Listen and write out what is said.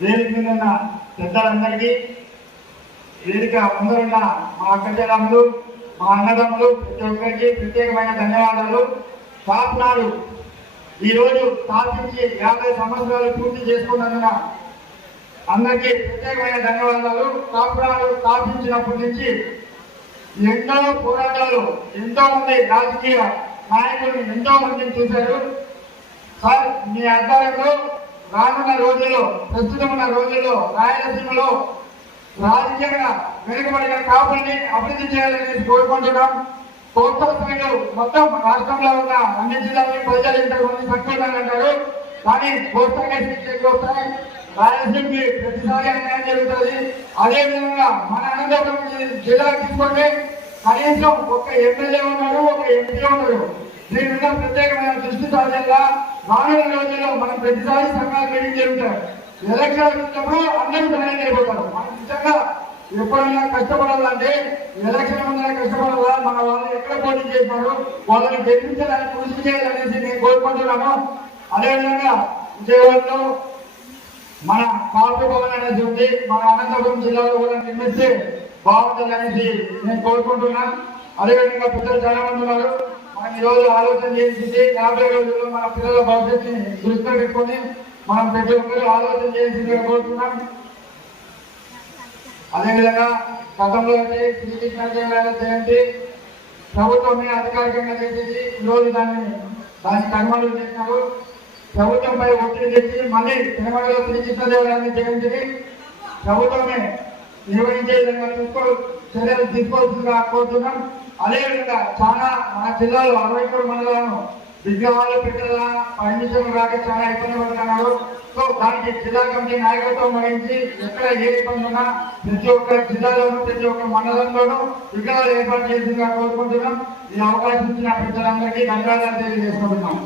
వేదిక మీద ఉన్న పెద్దలందరికీ, వేదిక ముందరున్న మా అక్కచెల్లెమ్మలు, మా అన్నదమ్ములు ప్రతి ఒక్కరికి ప్రత్యేకమైన ధన్యవాదాలు. కాపునాడు ఈరోజు స్థాపించి 50 సంవత్సరాలు పూర్తి చేసుకున్నందున అందరికీ ప్రత్యేకమైన ధన్యవాదాలు. కాపునాడు స్థాపించినప్పటి నుంచి ఎన్నో పోరాటాలు, ఎంతో మంది రాజకీయ నాయకులు ఎంతో మందిని చూశారు. సార్, మీ ఆధ్వర్యంలో రానున్న రోజుల్లో, ప్రస్తుతం ఉన్న రోజుల్లో రాయలసీమలో రాజకీయంగా వెనుకబడిన కాపుల్ని అభివృద్ధి చేయాలని కోరుకుంటున్నాం. కోస్టల్ సైడ్ మొత్తం రాష్ట్రంలో ఉన్న అన్ని జిల్లాలని ప్రజలు ఇంతకుమంది సంక్షేమాలు అంటారు, కానీ కోస్టల్ ఎక్కువ వస్తాయి. రాయలసీమకి ప్రతిసారి అన్యాయం జరుగుతుంది. అదేవిధంగా మన అనంతపురం జిల్లా తీసుకుంటే కనీసం ఒక ఎమ్మెల్యే ఉన్నారు, ఒక ఎంపీ ఉన్నారు. దీని మీద ప్రత్యేకమైన దృష్టి సాధ్యంగా రానున్న రోజుల్లో మనం ప్రతిసారి సంఘాలు మీటింగ్ జరుగుతారు. ఎలక్షన్ వచ్చినప్పుడు అందరూ సహాయం అయిపోతారు. మనం నిజంగా ఎప్పుడైనా కష్టపడాలంటే ఎలక్షన్ ముందర కష్టపడాలా, మన వాళ్ళు ఎక్కడ పోటీ చేశారు వాళ్ళని గెలిపించడానికి కృషి చేయాలనేసి నేను కోరుకుంటున్నాను. అదేవిధంగా విజయవాడలో మన కాపు భవన్ అనేది ఉంది, మన అనంతపురం జిల్లాలో కూడా నిర్మిస్తే బాగుంటుంది అనేసి నేను కోరుకుంటున్నాను. అదేవిధంగా పిల్లలు చాలా మంది ఉన్నారు. మనం ఈరోజు ఆలోచన చేసింది 50 రోజుల్లో మన పిల్లల భవిష్యత్తుని దృష్టిలో పెట్టుకొని మనం ప్రతి ఒక్కరు ఆలోచన చేసిందిగా కోరుతున్నాం. అదేవిధంగా గతంలో అయితే శ్రీకృష్ణదేవరాయల జయంతి ప్రభుత్వమే అధికారికంగా చేసేసి ఈరోజు దాన్ని కనుమరుగు చేసినారు. ప్రభుత్వంపై ఒత్తిడి తెచ్చి మళ్ళీ తెలంగాణలో శ్రీకృష్ణదేవరాయల జయంతిని ప్రభుత్వమే నిర్వహించే విధంగా చర్యలు తీసుకోవాల్సిందిగా కోరుతున్నాం. అదేవిధంగా చాలా మన జిల్లాలో 63 మండలాలను విగ్రహాలు పెట్టాలా పర్మిషన్ రాక చాలా ఇబ్బంది పడుతున్నారు. సో దానికి జిల్లా కమిటీ నాయకత్వం వహించి ఎక్కడ ఏ ఇబ్బంది ఉన్నా ప్రతి ఒక్క జిల్లాలోనూ ప్రతి ఒక్క మండలంలోనూ విగ్రహాలు ఏర్పాటు చేసిందిగా కోరుకుంటున్నాం. ఈ అవకాశం ఇచ్చిన ప్రజలందరికీ ధన్యవాదాలు తెలియజేసుకుంటున్నాం.